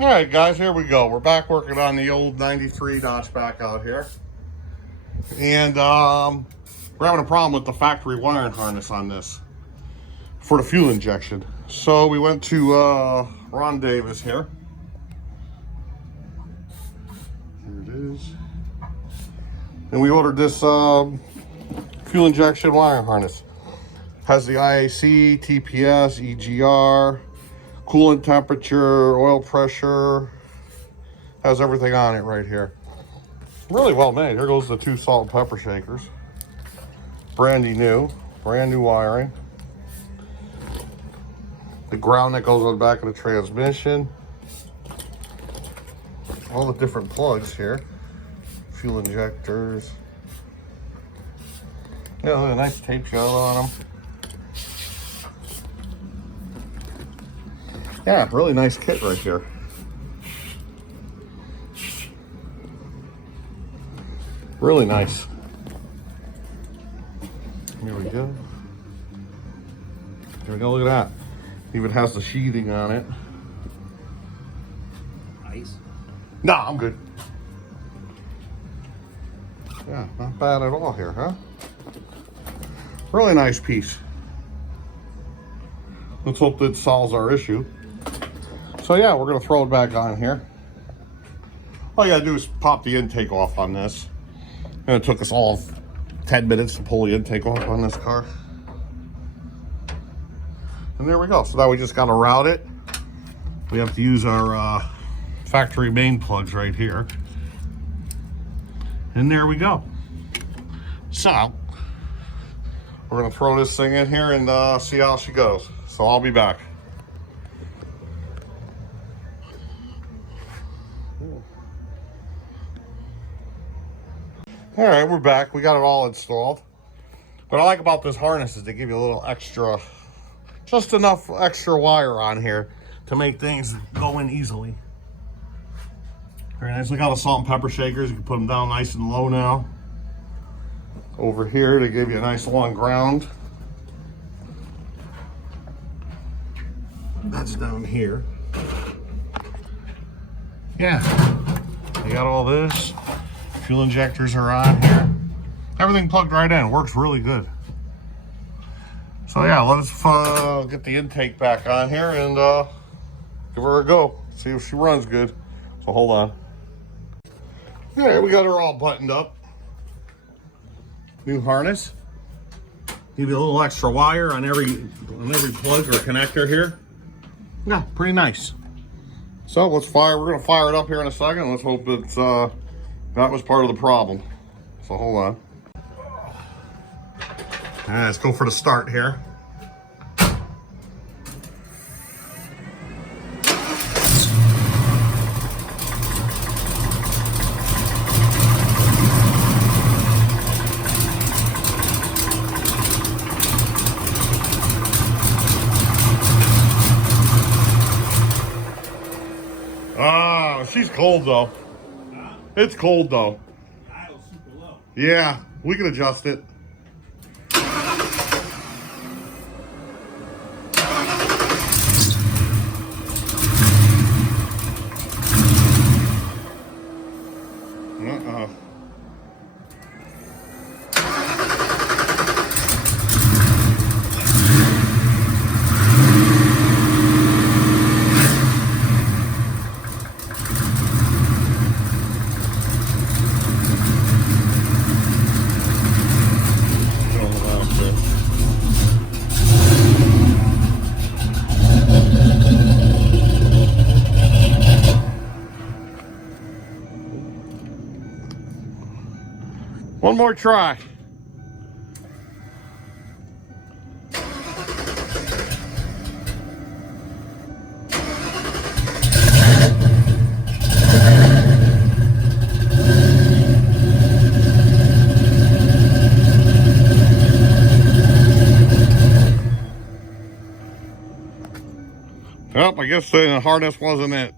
All right, guys, here we go. We're back working on the old 93 notchback out here. And we're having a problem with the factory wiring harness on this for the fuel injection. So we went to Ron Davis here. Here it is. And we ordered this fuel injection wiring harness. Has the IAC, TPS, EGR, coolant temperature, oil pressure, has everything on it right here. Really well made. Here goes the 2 salt and pepper shakers. Brand new wiring. The ground that goes on the back of the transmission. All the different plugs here. Fuel injectors. Yeah, a nice tape shell on them. Yeah, really nice kit right here. Really nice. Here we go. Here we go, look at that. Even has the sheathing on it. Nice. Nah, I'm good. Yeah, not bad at all here, huh? Really nice piece. Let's hope that solves our issue. So yeah, we're gonna throw it back on here. All you gotta do is pop the intake off on this. And it took us all 10 minutes to pull the intake off on this car. And there we go. So now we just gotta route it. We have to use our factory main plugs right here. And there we go. So, we're gonna throw this thing in here and see how she goes. So I'll be back. All right, we're back. We got it all installed. What I like about this harness is they give you a little extra, just enough extra wire on here to make things go in easily. Very nice. Look how the salt and pepper shakers, you can put them down nice and low now. Over here, they give you a nice long ground. That's down here. Yeah, you got all this. Fuel injectors are on here. Everything plugged right in. Works really good. So yeah, let's get the intake back on here and give her a go. See if she runs good. So hold on. All right, we got her all buttoned up. New harness. Give you a little extra wire on every plug or connector here. Yeah, pretty nice. So let's fire. We're gonna fire it up here in a second. Let's hope it's that was part of the problem. So hold on. All right, let's go for the start here. Oh, she's cold though. It's cold though. Super low. Yeah, we can adjust it. One more try. Well, I guess the harness wasn't it.